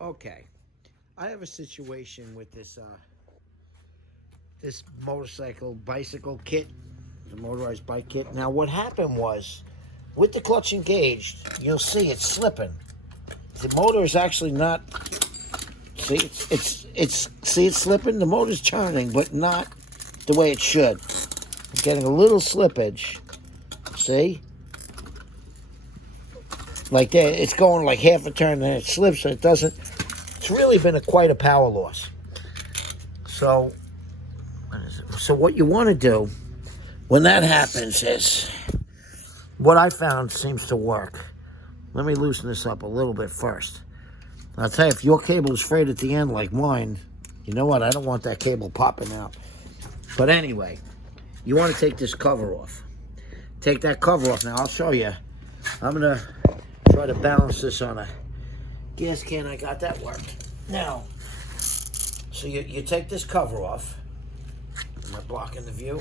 Okay, I have a situation with this motorcycle bicycle kit, the motorized bike kit. Now, what happened was, with the clutch engaged, you'll see it's slipping. The motor is actually not. See, it's slipping. The motor's turning, but not the way it should. I'm getting a little slippage. See, like that. It's going like half a turn, and it slips, and it doesn't. It's really been quite a power loss. So what you want to do when that happens is, what I found seems to work. Let me loosen this up a little bit first. I'll tell you, if your cable is frayed at the end like mine, you know what? I don't want that cable popping out. But anyway, you want to take this cover off. Take that cover off. Now, I'll show you. I'm going to try to balance this on a gas can. I got that worked. Now, so you take this cover off. Am I blocking the view?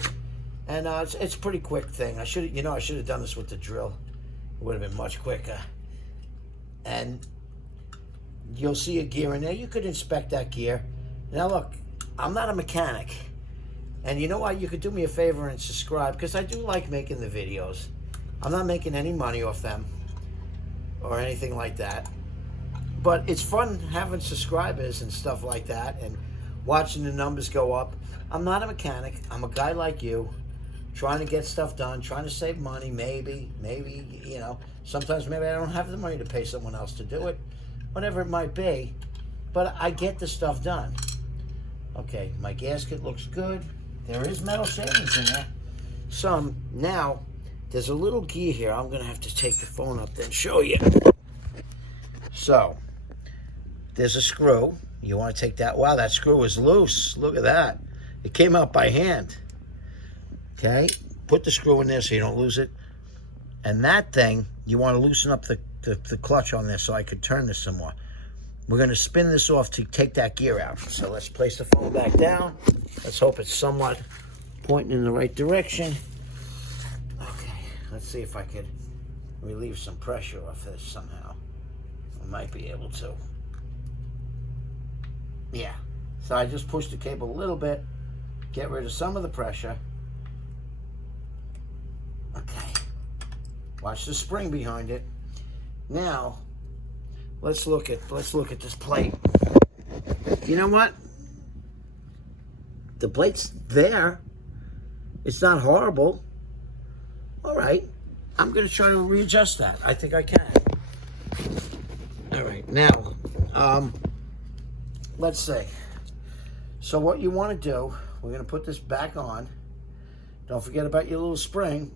And it's a pretty quick thing. I should have done this with the drill. It would have been much quicker. And you'll see a gear in there. You could inspect that gear. Now look, I'm not a mechanic. And you know what? You could do me a favor and subscribe, because I do like making the videos. I'm not making any money off them or anything like that. But it's fun having subscribers and stuff like that and watching the numbers go up. I'm not a mechanic. I'm a guy like you, trying to get stuff done, trying to save money, maybe, you know. Sometimes maybe I don't have the money to pay someone else to do it, whatever it might be. But I get the stuff done. Okay, my gasket looks good. There is metal shavings in there. Some. Now, there's a little gear here. I'm going to have to take the phone up there and show you. So, there's a screw. You want to take that. Wow, that screw is loose. Look at that. It came out by hand. Okay? Put the screw in there so you don't lose it. And that thing, you want to loosen up the clutch on there so I could turn this some more. We're going to spin this off to take that gear out. So let's place the phone back down. Let's hope it's somewhat pointing in the right direction. Okay, let's see if I could relieve some pressure off this somehow. I might be able to. Yeah. So I just pushed the cable a little bit, get rid of some of the pressure. Okay. Watch the spring behind it. Now, let's look at this plate. You know what? The plate's there. It's not horrible. All right. I'm going to try to readjust that. I think I can. All right. Now, let's see. So what you want to do, we're going to put this back on. Don't forget about your little spring.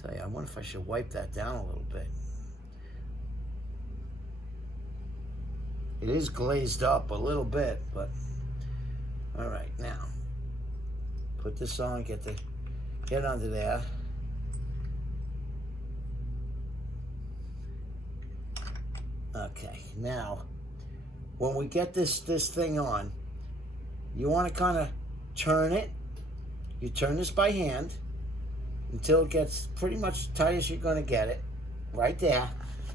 Tell you, I wonder if I should wipe that down a little bit. It is glazed up a little bit, but all right. Now, put this on. Get under there. Okay. Now, when we get this thing on, you want to kind of turn it. You turn this by hand until it gets pretty much tight as you're going to get it. Right there.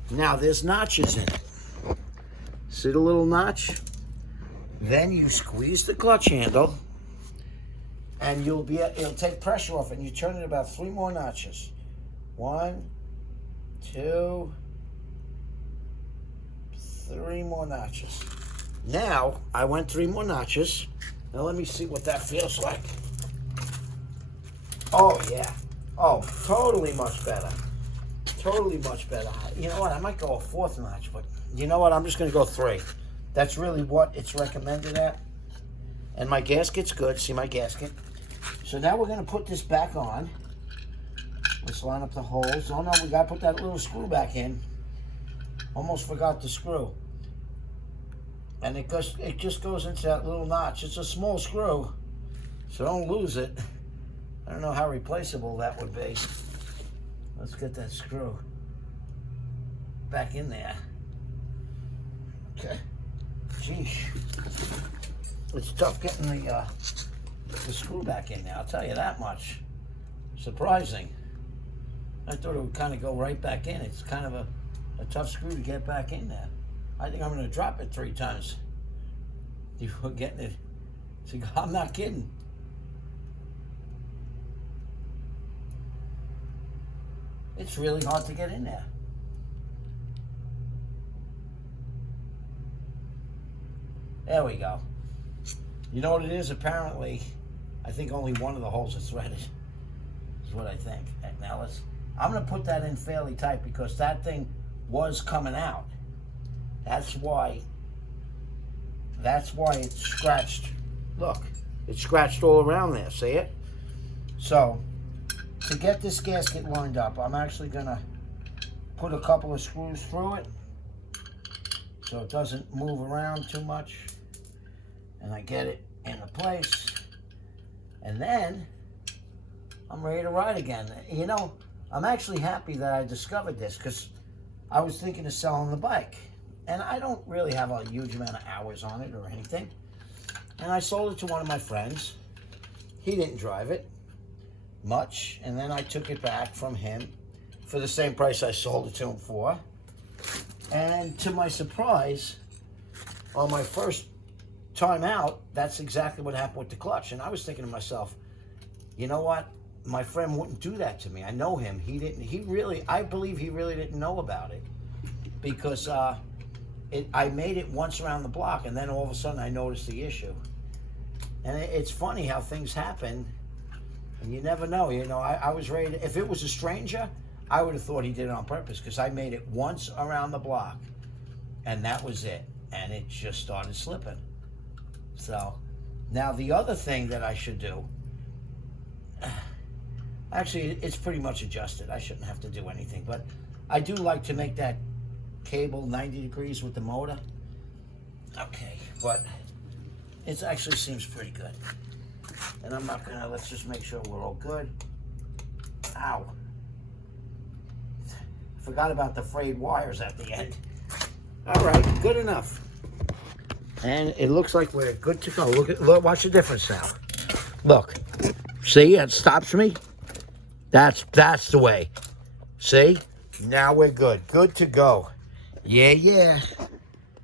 Now, there's notches in it. See the little notch? Then you squeeze the clutch handle, and it'll take pressure off, and you turn it about 3 more notches. 1, 2, 3 more notches. Now, I went 3 more notches. Now let me see what that feels like. Oh, yeah. Oh, totally much better. Totally much better. You know what? I might go a 4th notch, but you know what? I'm just going to go 3. That's really what it's recommended at. And my gasket's good. See my gasket? So now we're going to put this back on. Let's line up the holes. Oh, no, we got to put that little screw back in. Almost forgot the screw. And it just goes into that little notch. It's a small screw, so don't lose it. I don't know how replaceable that would be. Let's get that screw back in there. Okay. Geesh. It's tough getting the screw back in there, I'll tell you that much. Surprising. I thought it would kind of go right back in. It's kind of a tough screw to get back in there. I think I'm going to drop it 3 times before getting it. See, I'm not kidding. It's really hard to get in there. There we go. You know what it is? Apparently, I think only one of the holes is threaded. Is what I think. Now I'm going to put that in fairly tight because that thing was coming out. That's why it's scratched. Look, it's scratched all around there. See it? So, to get this gasket lined up, I'm actually going to put a couple of screws through it so it doesn't move around too much. And I get it into place. And then I'm ready to ride again. You know, I'm actually happy that I discovered this because I was thinking of selling the bike. And I don't really have a huge amount of hours on it or anything. And I sold it to one of my friends. He didn't drive it much. And then I took it back from him for the same price I sold it to him for. And to my surprise, on my first time out, that's exactly what happened with the clutch. And I was thinking to myself, you know what? My friend wouldn't do that to me. I know him. I believe he really didn't know about it. Because I made it once around the block, and then all of a sudden I noticed the issue. And it's funny how things happen, and you never know. You know, I was ready to, if it was a stranger, I would have thought he did it on purpose, because I made it once around the block, and that was it. And it just started slipping. So, now the other thing that I should do, actually, it's pretty much adjusted. I shouldn't have to do anything, but I do like to make that cable 90 degrees with the motor. Okay, but it actually seems pretty good. And I'm not gonna, let's just make sure we're all good. Ow. Forgot about the frayed wires at the end. All right, good enough. And it looks like we're good to go. Look, watch the difference now. Look, see, it stops me. That's the way. See, now we're good. Good to go. Yeah.